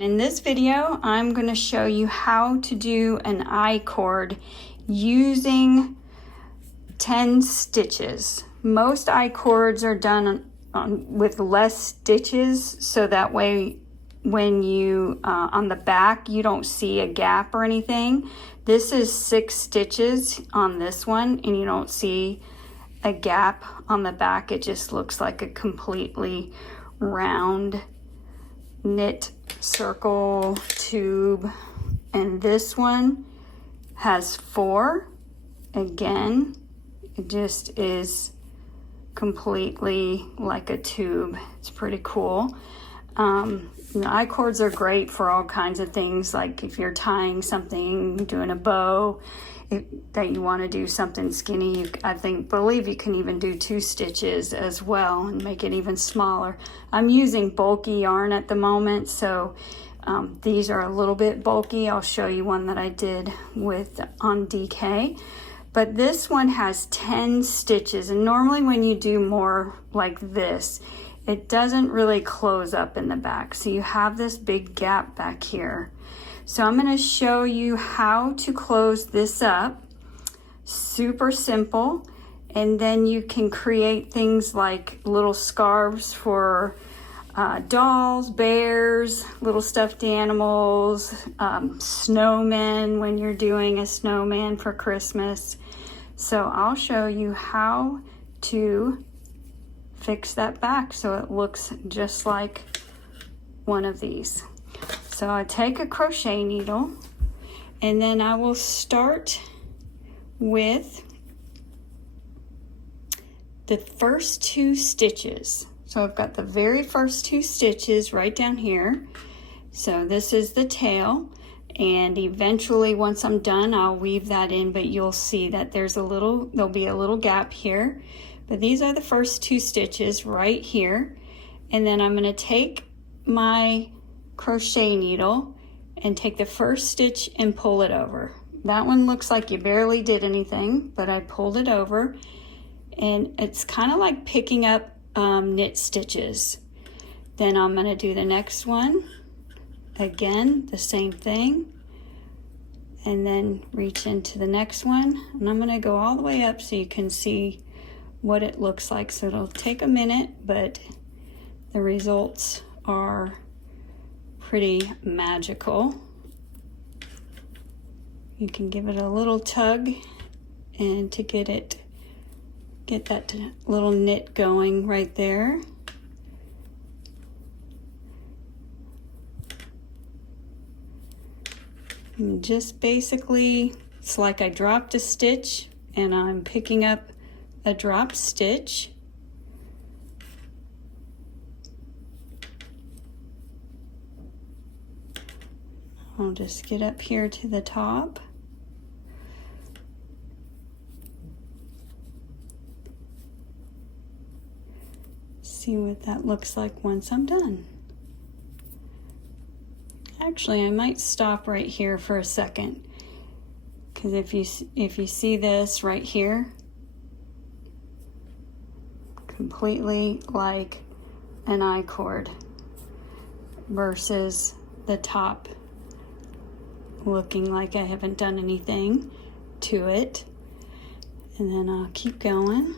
In this video, I'm going to show you how to do an iCord using 10 stitches. Most iCords are done with less stitches, so that way when you, on the back, you don't see a gap or anything. This is 6 stitches on this one, and you don't see a gap on the back. It just looks like a completely round knit circle tube, and this one has 4. Again, it just is completely like a tube. It's pretty cool. iCords are great for all kinds of things, like if you're tying something, doing a bow, that you want to do something skinny. I believe you can even do 2 stitches as well and make it even smaller. I'm using bulky yarn at the moment, so these are a little bit bulky. I'll show you one that I did with on DK. But this one has 10 stitches, and normally when you do more like this, it doesn't really close up in the back. So you have this big gap back here. So I'm going to show you how to close this up. Super simple. And then you can create things like little scarves for dolls, bears, little stuffed animals, snowmen when you're doing a snowman for Christmas. So I'll show you how to fix that back so it looks just like one of these. So I take a crochet needle, and then I will start with the first 2 stitches. So I've got the very first 2 stitches right down here. So this is the tail, and eventually once I'm done, I'll weave that in, but you'll see that there'll be a little gap here. But these are the first 2 stitches right here. And then I'm going to take my crochet needle and take the first stitch and pull it over. That one looks like you barely did anything, but I pulled it over, and it's kind of like picking up knit stitches. Then I'm going to do the next one again, the same thing, and then reach into the next one, and I'm going to go all the way up so you can see what it looks like. So it'll take a minute, but the results are pretty magical. You can give it a little tug and to get that little knit going right there. And just basically, it's like I dropped a stitch and I'm picking up a drop stitch. I'll just get up here to the top. See what that looks like once I'm done. Actually, I might stop right here for a second, because if you see this right here, completely like an iCord versus the top looking like I haven't done anything to it. And then I'll keep going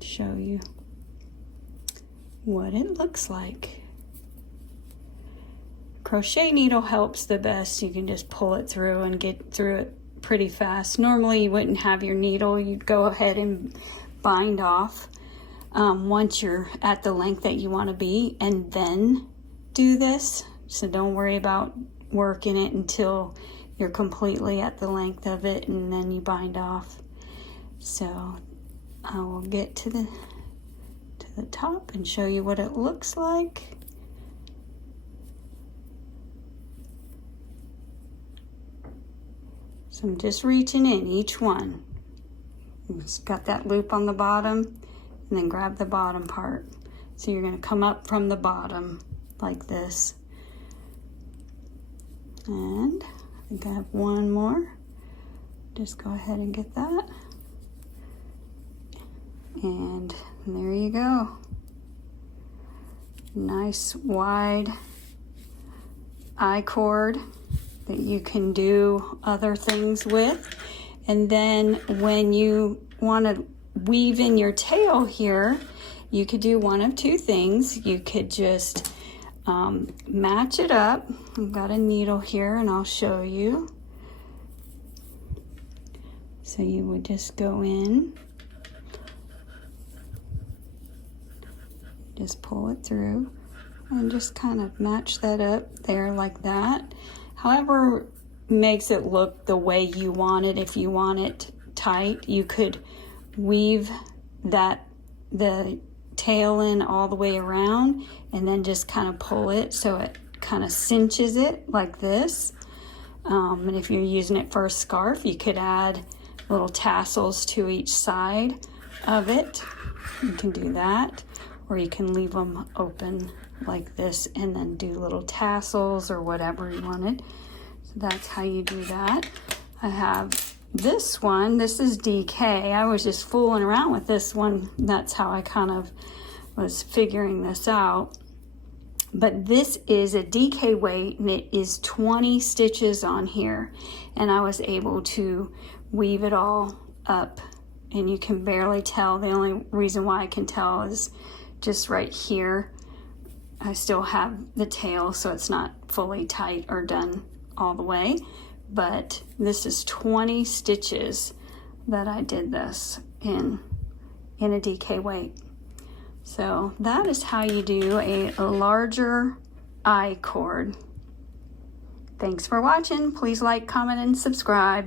to show you what it looks like. Crochet needle helps the best. You can just pull it through and get through it pretty fast. Normally you wouldn't have your needle, you'd go ahead and bind off once you're at the length that you want to be, and then do this. So don't worry about working it until you're completely at the length of it, and then you bind off. So I will get to the top and show you what it looks like. So I'm just reaching in each one. It's got that loop on the bottom, and then grab the bottom part. So you're going to come up from the bottom like this. And I think I have one more. Just go ahead and get that. And there you go. Nice wide iCord that you can do other things with. And then when you want to weave in your tail here, you could do one of two things. You could just match it up. I've got a needle here and I'll show you. So you would just go in, just pull it through and just kind of match that up there like that. However makes it look the way you want it. If you want it tight, you could weave the tail in all the way around and then just kind of pull it so it kind of cinches it like this. And if you're using it for a scarf, you could add little tassels to each side of it. You can do that, or you can leave them open like this and then do little tassels or whatever you wanted. So that's how you do that. I have this one. This is DK. I was just fooling around with this one. That's how I kind of was figuring this out. But this is a DK weight and it is 20 stitches on here. And I was able to weave it all up and you can barely tell. The only reason why I can tell is just right here. I still have the tail, so it's not fully tight or done all the way. But this is 20 stitches that I did this in a DK weight. So that is how you do a larger iCord. Thanks for watching. Please like, comment, and subscribe.